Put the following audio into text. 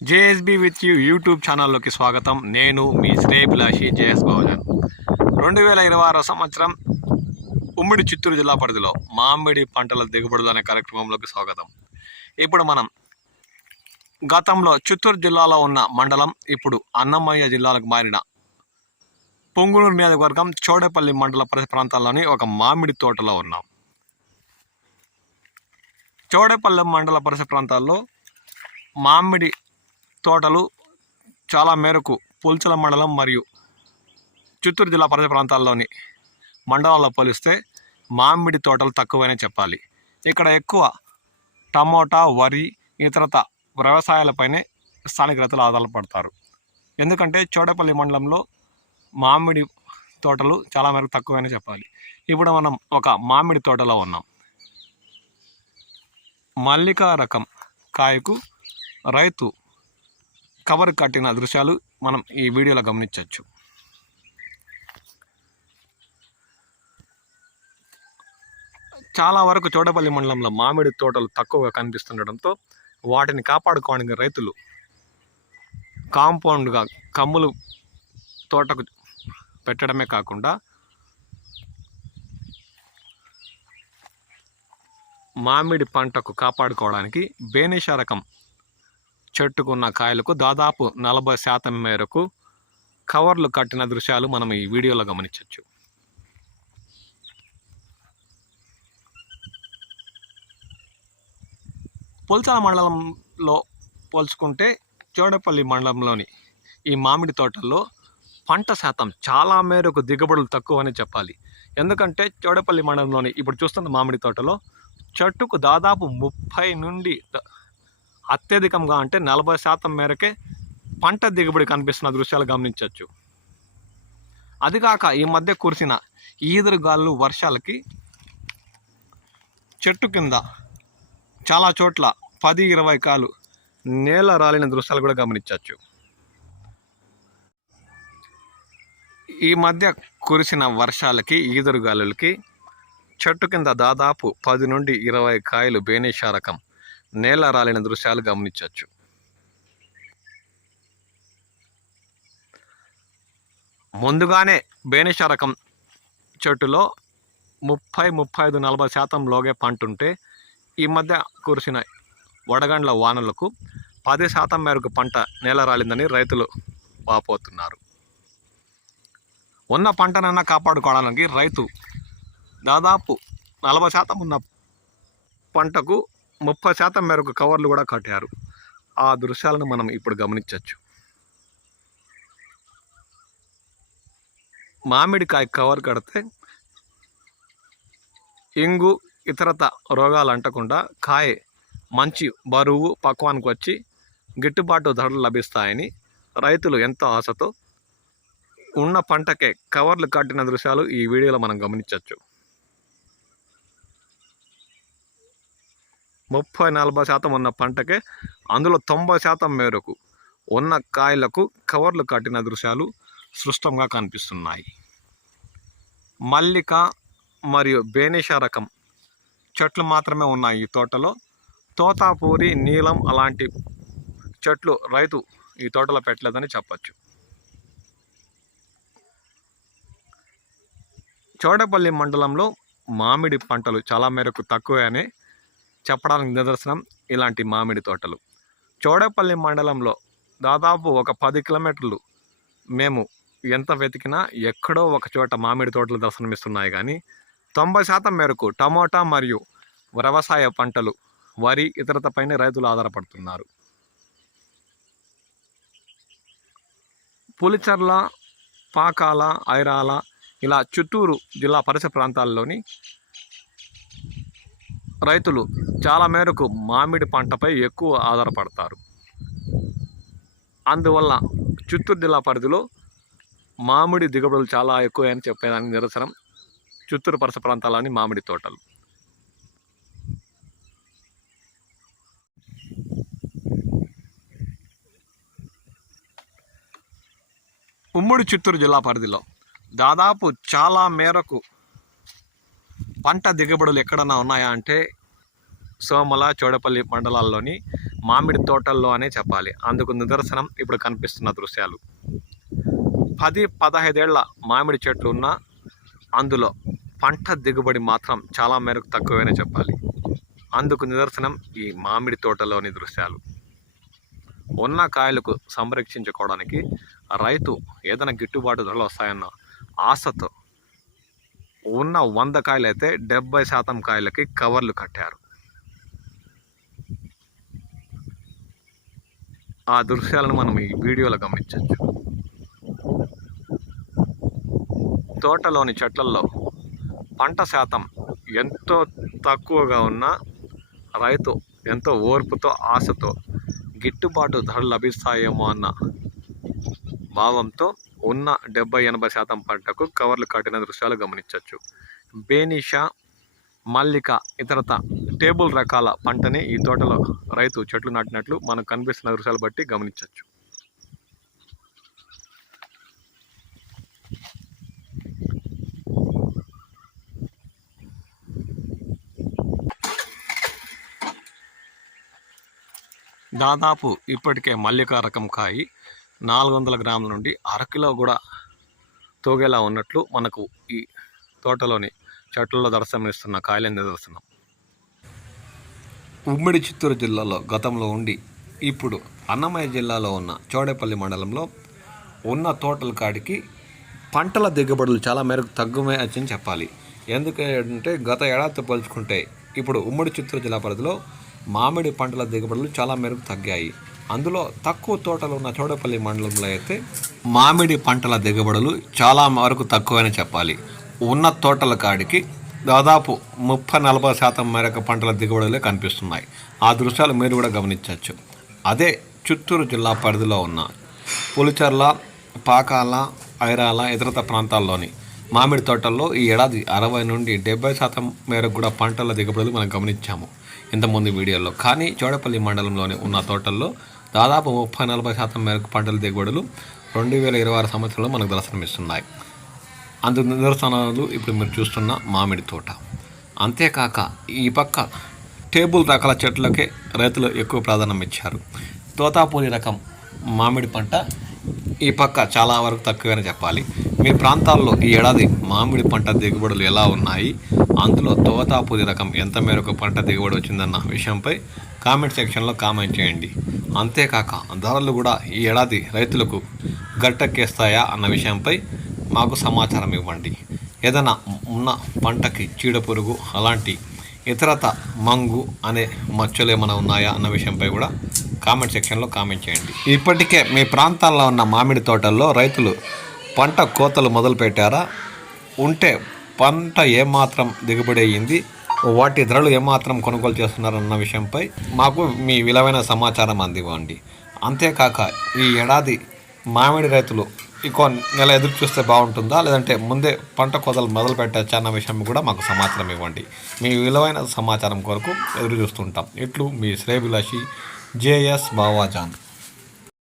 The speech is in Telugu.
జేఎస్బీ విత్ యూ యూట్యూబ్ ఛానల్లోకి స్వాగతం. నేను మీ శ్రేయభిలాషి జేఎస్ బహుజన్. 2026 సంవత్సరం ఉమ్మడి చిత్తూరు జిల్లా పరిధిలో మామిడి పంటల దిగుబడులు అనే కార్యక్రమంలోకి స్వాగతం. ఇప్పుడు మనం గతంలో చిత్తూరు జిల్లాలో ఉన్న మండలం ఇప్పుడు అన్నమయ్య జిల్లాలకు మారిన పొంగునూరు నియోజకవర్గం చోడేపల్లి మండల పరిసర ప్రాంతాల్లోని ఒక మామిడి తోటలో ఉన్నాం. చోడేపల్లి మండల పరిసర ప్రాంతాల్లో మామిడి తోటలు చాలా మేరకు పుల్చల మండలం మరియు చిత్తూరు జిల్లా పరిసర ప్రాంతాల్లోని మండలాల్లో పోలిస్తే మామిడి తోటలు తక్కువనే చెప్పాలి. ఇక్కడ ఎక్కువ టమోటా, వరి, ఇతరత వ్యవసాయాలపైనే స్థానిక రైతులు ఆధారపడతారు. ఎందుకంటే చోడేపల్లి మండలంలో మామిడి తోటలు చాలా మేరకు తక్కువనే చెప్పాలి. ఇప్పుడు మనం ఒక మామిడి తోటలో ఉన్నాం. మల్లికా రకం కాయకు రైతు కవర్ కట్టిన దృశ్యాలు మనం ఈ వీడియోలో గమనించవచ్చు. చాలా వరకు చోడపల్లి మండలంలో మామిడి తోటలు తక్కువగా కనిపిస్తుండటంతో వాటిని కాపాడుకోవడానికి రైతులు కాంపౌండ్గా కమ్ములు తోటకు పెట్టడమే కాకుండా మామిడి పంటకు కాపాడుకోవడానికి బేనిషా రకం చెట్టుకున్న కాయలకు దాదాపు 40% మేరకు కవర్లు కట్టిన దృశ్యాలు మనం ఈ వీడియోలో గమనించవచ్చు. పుల్చల మండలంలో పోల్చుకుంటే చోడపల్లి మండలంలోని ఈ మామిడి తోటల్లో పంట శాతం చాలా మేరకు దిగుబడులు తక్కువ అని చెప్పాలి. ఎందుకంటే చోడపల్లి మండలంలోని ఇప్పుడు చూస్తున్న మామిడి తోటలో చెట్టుకు దాదాపు 30 నుండి అత్యధికంగా అంటే 40% మేరకే పంట దిగుబడి కనిపిస్తున్న దృశ్యాలు గమనించవచ్చు. అదికాక ఈ మధ్య కురిసిన ఈదురుగాలు వర్షాలకి చెట్టు కింద చాలా చోట్ల 10-20 కాలు నేల రాలిన దృశ్యాలు కూడా గమనించవచ్చు. ఈ మధ్య కురిసిన వర్షాలకి ఈదురుగాలులకి చెట్టు కింద దాదాపు 10 నుండి 20 కాయలు బేనిషా రకం నేల రాలిన దృశ్యాలు గమనించవచ్చు. ముందుగానే బేనిషా రకం చెట్టులో 30-40% లోగే పంట ఉంటే ఈ మధ్య కురిసిన వడగండ్ల వానలకు 10% మేరకు పంట నేల రాలిందని రైతులు వాపోతున్నారు. ఉన్న పంటనన్నా కాపాడుకోవడానికి రైతు దాదాపు 40% ఉన్న పంటకు 30% మేరకు కవర్లు కూడా కట్టారు. ఆ దృశ్యాలను మనం ఇప్పుడు గమనించవచ్చు. మామిడికాయ కవర్ కడితే ఇంగు ఇతరత రోగాలు అంటకుండా కాయ మంచి బరువు పక్వానికి వచ్చి గిట్టుబాటు ధరలు లభిస్తాయని రైతులు ఎంతో ఆశతో ఉన్న పంటకే కవర్లు కట్టిన దృశ్యాలు ఈ వీడియోలో మనం గమనించవచ్చు. 30-40% ఉన్న పంటకే అందులో 90% మేరకు ఉన్న కాయలకు కవర్లు కట్టిన దృశ్యాలు స్పష్టంగా కనిపిస్తున్నాయి. మల్లిక మరియు బేనిషా రకం చెట్లు మాత్రమే ఉన్నాయి ఈ తోటలో. తోతాపూరి, నీలం అలాంటి చెట్లు రైతు ఈ తోటలో పెట్టలేదని చెప్పచ్చు. చోడపల్లి మండలంలో మామిడి పంటలు చాలా మేరకు తక్కువే అని చెప్పడానికి నిదర్శనం ఇలాంటి మామిడి తోటలు. చోడపల్లి మండలంలో దాదాపు ఒక 10 కిలోమీటర్లు మేము ఎంత వెతికినా ఎక్కడో ఒక చోట మామిడి తోటలు దర్శనమిస్తున్నాయి. కానీ 90% మేరకు టమోటా మరియు వ్యవసాయ పంటలు, వరి ఇతరతపైనే రైతులు ఆధారపడుతున్నారు. పులిచెర్ల, పాకాల, ఐరాల ఇలా చిత్తూరు జిల్లా పరిసర ప్రాంతాల్లోని రైతులు చాలా మేరకు మామిడి పంటపై ఎక్కువ ఆధారపడతారు. అందువల్ల చిత్తూరు జిల్లా పరిధిలో మామిడి దిగుబడులు చాలా ఎక్కువ అని చెప్పేదానికి నిరసనం చిత్తూరు పరిసర ప్రాంతాల్లోని మామిడి తోటలు. ఉమ్మడి చిత్తూరు జిల్లా పరిధిలో దాదాపు చాలా మేరకు పంట దిగుబడులు ఎక్కడన్నా ఉన్నాయా అంటే సోమల, చోడపల్లి మండలాల్లోని మామిడి తోటల్లో అనే చెప్పాలి. అందుకు నిదర్శనం ఇప్పుడు కనిపిస్తున్న దృశ్యాలు. 10-15 ఏళ్ల మామిడి చెట్లు ఉన్నా అందులో పంట దిగుబడి మాత్రం చాలా మేరకు తక్కువనే చెప్పాలి. అందుకు నిదర్శనం ఈ మామిడి తోటలోని దృశ్యాలు. ఉన్న కాయలకు సంరక్షించుకోవడానికి రైతు ఏదైనా గిట్టుబాటు ధరలు వస్తాయన్న ఆశతో ఉన్న 100 కాయలైతే 70% కాయలకి కవర్లు కట్టారు. ఆ దృశ్యాలను మనం ఈ వీడియోలో గమనించవచ్చు. తోటలోని చెట్లల్లో పంట శాతం ఎంతో తక్కువగా ఉన్న రైతు ఎంతో ఓర్పుతో ఆశతో గిట్టుబాటు ధరలు లభిస్తాయేమో అన్న భావంతో ఉన్న 70-80% పంటకు కవర్లు కట్టిన దృశ్యాలు గమనించవచ్చు. బేనిషా, మల్లిక ఇతరత టేబుల్ రకాల పంటని ఈ తోటలో రైతు చెట్లు నాటినట్లు మనకు కనిపిస్తున్న దృశ్యాలు బట్టి గమనించవచ్చు. దాదాపు ఇప్పటికే మల్లిక రకం కాయి 400 గ్రాముల నుండి 1/2 కిలో కూడా తోగేలా ఉన్నట్లు మనకు ఈ తోటలోని చెట్లలో దర్శనమిస్తున్న కాయల నిదర్శనం. ఉమ్మడి చిత్తూరు జిల్లాలో గతంలో ఉండి ఇప్పుడు అన్నమయ్య జిల్లాలో ఉన్న చౌడేపల్లి మండలంలో ఉన్న తోటల కాడికి పంటల దిగుబడులు చాలా మేరకు తగ్గుమని చెప్పాలి. ఎందుకంటే గత ఏడాదితో పోల్చుకుంటే ఇప్పుడు ఉమ్మడి చిత్తూరు జిల్లా పరిధిలో మామిడి పంటల దిగుబడులు చాలా మేరకు తగ్గాయి. అందులో తక్కువ తోటలు ఉన్న చౌడేపల్లి మండలంలో అయితే మామిడి పంటల దిగుబడులు చాలా వరకు తక్కువని చెప్పాలి. ఉన్న తోటల కాడికి దాదాపు 30-40% మేరకు పంటల దిగుబడులే కనిపిస్తున్నాయి. ఆ దృశ్యాలు మీరు కూడా గమనించవచ్చు. అదే చిత్తూరు జిల్లా పరిధిలో ఉన్న పులిచెర్ల, పాకాల, ఐరాల ఇతరత ప్రాంతాల్లోని మామిడి తోటల్లో ఈ ఏడాది 60 నుండి 70% మేరకు కూడా పంటల దిగుబడులు మనం గమనించాము ఇంతకుముందు వీడియోలో. కానీ చౌడేపల్లి మండలంలోని ఉన్న తోటల్లో దాదాపు 30-40% మేరకు పంటల దిగుబడులు 2026 సంవత్సరంలో మనకు దర్శనమిస్తున్నాయి. అందుకు నిదర్శనాలు ఇప్పుడు మీరు చూస్తున్న మామిడి తోట. అంతేకాక ఈ పక్క టేబుల్ రకాల చెట్లకే రైతులు ఎక్కువ ప్రాధాన్యం ఇచ్చారు. తోతాపూరి రకం మామిడి పంట ఈ పక్క చాలా వరకు తక్కువని చెప్పాలి. మీ ప్రాంతాల్లో ఈ ఏడాది మామిడి పంట దిగుబడులు ఎలా ఉన్నాయి, అందులో తోతాపూరి రకం ఎంత మేరకు పంట దిగుబడి వచ్చిందన్న విషయంపై కామెంట్ సెక్షన్లో కామెంట్ చేయండి. అంతేకాక ధరలు కూడా ఈ ఏడాది రైతులకు గట్టెక్కేస్తాయా అన్న విషయంపై మాకు సమాచారం ఇవ్వండి. ఏదైనా ఉన్న పంటకి చీడపురుగు అలాంటి ఇతరత మంగు అనే మచ్చలు ఏమైనా ఉన్నాయా అన్న విషయంపై కూడా కామెంట్ సెక్షన్లో కామెంట్ చేయండి. ఇప్పటికే మీ ప్రాంతాల్లో ఉన్న మామిడి తోటల్లో రైతులు పంట కోతలు మొదలు పెట్టారా, ఉంటే పంట ఏమాత్రం దిగుబడి అయ్యింది, వాటి ధరలు ఏమాత్రం కొనుగోలు చేస్తున్నారన్న విషయంపై మాకు మీ విలువైన సమాచారం అందివ్వండి. అంతేకాక ఈ ఏడాది మామిడి రైతులు ఇంకో నెల ఎదురు చూస్తే బాగుంటుందా, లేదంటే ముందే పంట కోతలు మొదలు పెట్టచ్చా అన్న విషయం కూడా మాకు సమాచారం ఇవ్వండి. మీ విలువైన సమాచారం కొరకు ఎదురు చూస్తుంటాం. ఇట్లు మీ శ్రేయభిలాషి JS బావాజాన్.